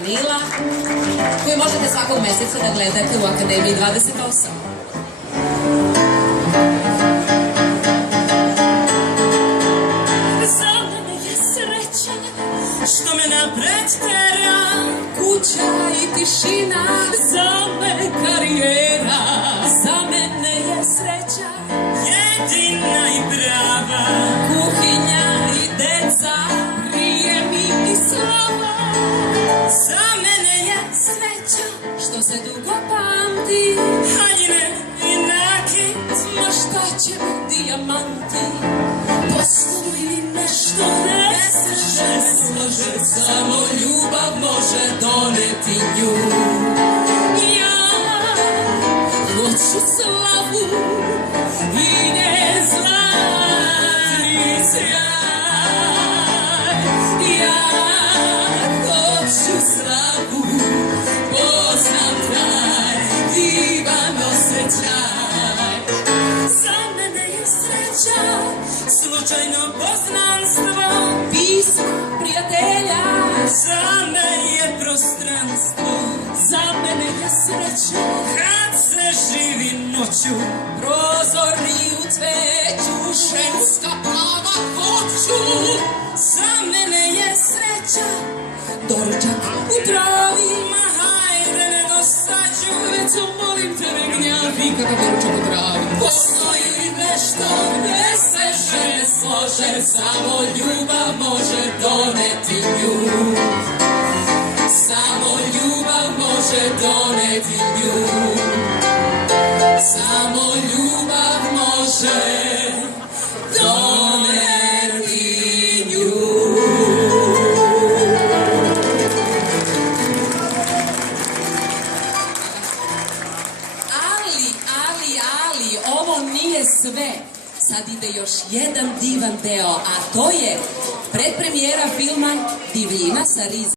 Danila, koju možete svakog meseca da gledate u Akademiji 28. Za mene je sreća što me napred tera kuća i tišina, za mene karijera. Za mene je sreća jedina i prava, kuhinja i deca, prije mi i slava. Za mene je sreća što se dugo pamti, haljine i nakit, ma šta će mi dijamanti. Postoji nešto ne se žene slože, samo ljubav može doneti nju. Ja hoću slavu i njen zlatni sjaj. Ja hoću slavu, poznam taj divan osjećaj. Za mene je sreća slučajno poznanstvo, pismo prijatelja. Za mene je prostranstvo, za mene je sreća kad se živi noću, prozori u cveću, ženska plava hoću. Za mene je sreća doručak u travi, ma hajde ne dosađu, već molim te ne gnjavi. Kakav doručak u travi? Postoji nešto gde se žene slože, samo ljubav može doneti nju. Samo ljubav može doneti nju. Samo ljubav može doneti nju. Ali, ovo nije sve. Sad ide još jedan divan deo, a to je predpremijera filma Divljina sa Riz.